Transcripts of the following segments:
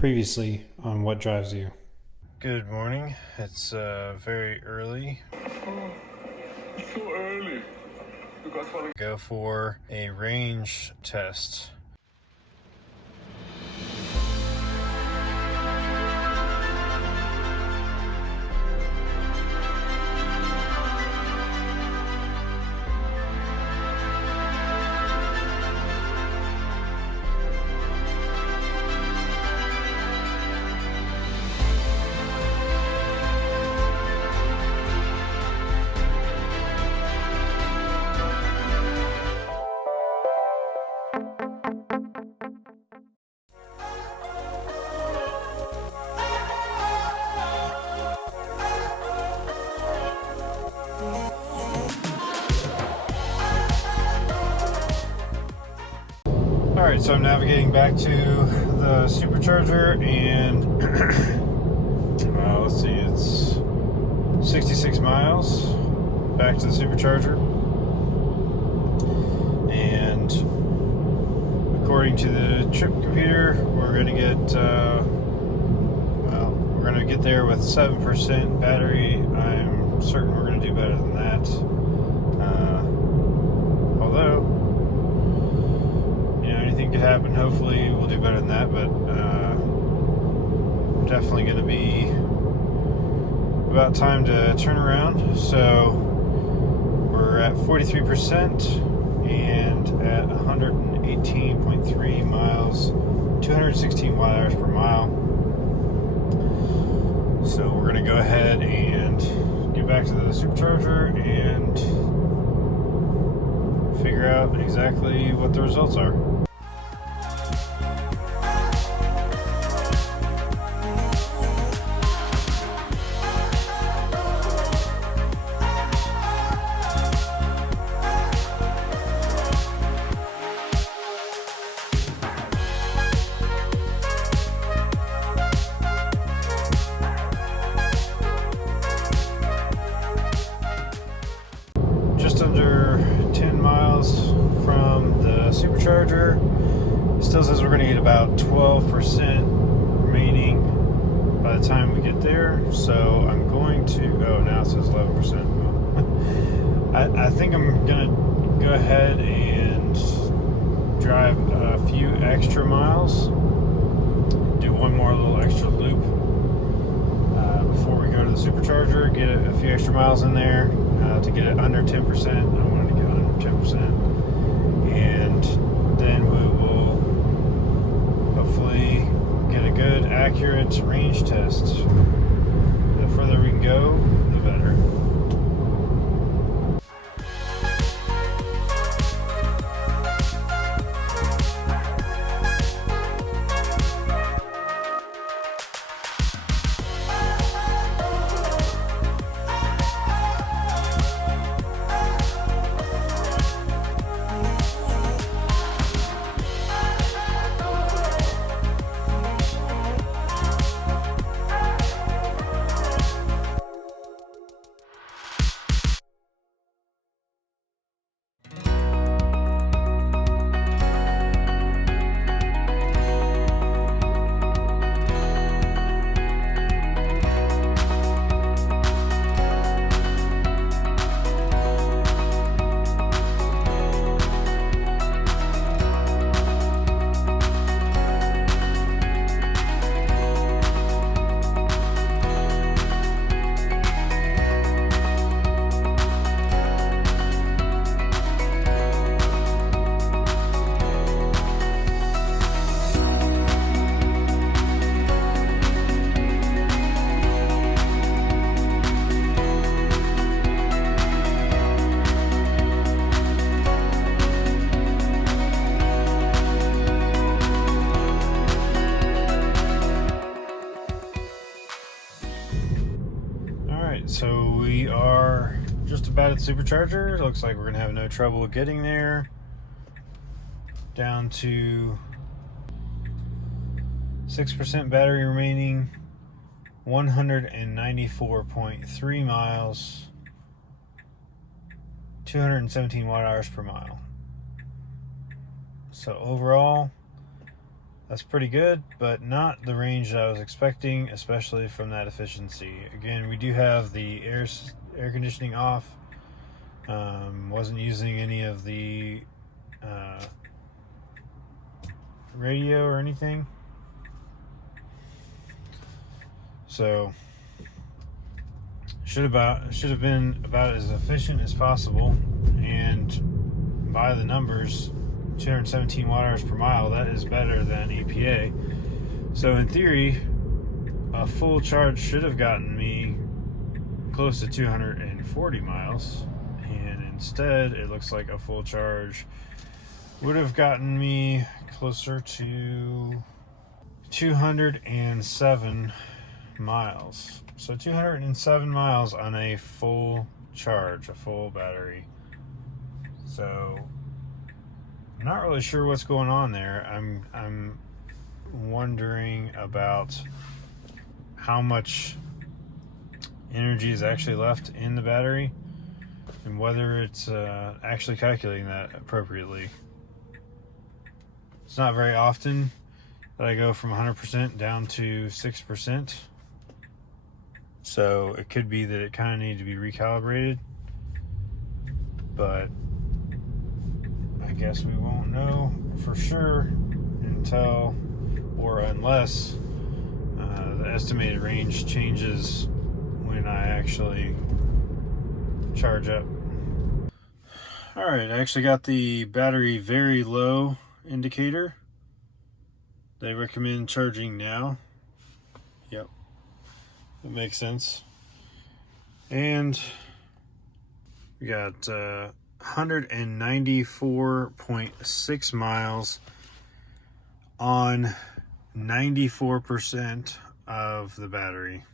Previously on What Drives You. Good morning. It's very early. Oh, it's so early. Go for a range test. Alright, so I'm navigating back to the supercharger and let's see, it's 66 miles back to the supercharger, and according to the trip computer we're going to get we're going to get there with 7% battery. I'm certain we're going to do better than that, although anything could happen. Hopefully we'll do better than that, but definitely going to be about time to turn around. So we're at 43% and at 118.3 miles, 216 watt hours per mile. So we're going to go ahead and get back to the supercharger and figure out exactly what the results are. Just under 10 miles from the supercharger. It still says we're going to get about 12% remaining by the time we get there. So I'm going to, now it says 11%. I think I'm going to go ahead and drive a few extra miles, do one more little extra loop before we go to the supercharger, get a few extra miles in there to get it under 10%. I wanted to get under 10%, and then we will hopefully get a good, accurate range test. The further we can go, the better. So we are just about at the supercharger. Looks like we're gonna have no trouble getting there. Down to 6% battery remaining, 194.3 miles, 217 watt hours per mile. So overall, That's pretty good, but not the range that I was expecting, especially from that efficiency. Again, we do have the air conditioning off. Wasn't using any of the radio or anything. So should have been about as efficient as possible, and by the numbers, 217 watt hours per mile, that is better than EPA. So in theory, a full charge should have gotten me close to 240 miles, and instead it looks like a full charge would have gotten me closer to 207 miles. So 207 miles on a full charge, a full battery. So I'm not really sure what's going on there. I'm wondering about how much energy is actually left in the battery and whether it's actually calculating that appropriately. It's not very often that I go from 100% down to 6%. So it could be that it kind of needed to be recalibrated, but I guess we won't know for sure until or unless the estimated range changes when I actually charge up. Alright, I actually got the battery very low indicator. They recommend charging now. Yep, that makes sense. And we got 194.6 miles on 94% of the battery.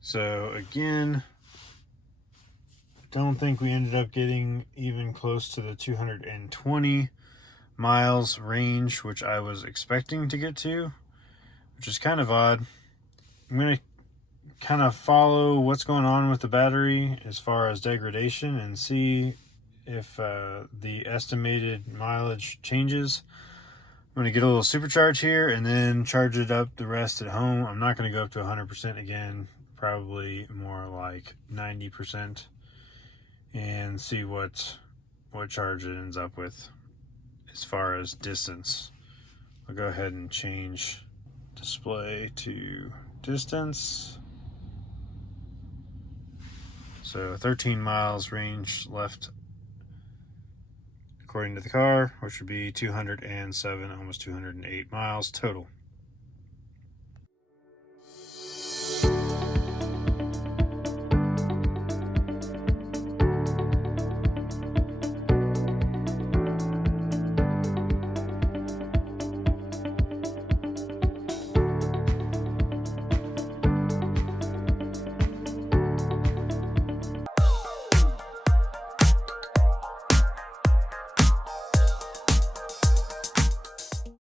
So again, don't think we ended up getting even close to the 220 miles range, which I was expecting to get to, which is kind of odd. I'm going to kind of follow what's going on with the battery as far as degradation and see if the estimated mileage changes. I'm going to get a little supercharge here and then charge it up the rest at home. I'm not going to go up to 100% again, probably more like 90%, and see what charge it ends up with as far as distance. I'll go ahead and change display to distance. So 13 miles range left according to the car, which would be 207, almost 208 miles total.